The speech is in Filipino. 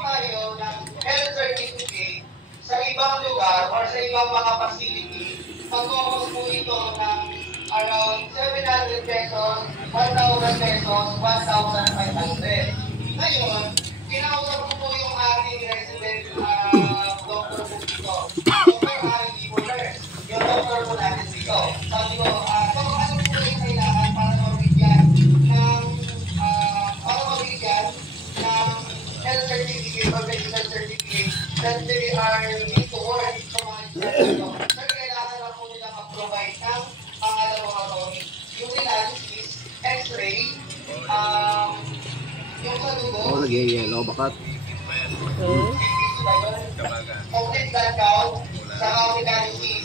tayo ng health certificate sa ibang lugar or sa ibang mga facility, pag-focus po ito ng around 700 pesos, 1,000 pesos, 1,500. Ngayon, kinausap ko po yung ating resident doctor po dito. Dr. Harry Buller, yung doctor po natin dito. Sabi ko, so ano po yung kailangan para mabigyan ng health certificate or medical certificate that they are need to work sa mga dito. Sir, kailangan na po nila mag-provide ng alam mga tawag, yung analysis, x-ray, yung sa dugo, nag-yellow bakat. complete blood count, sa analysis,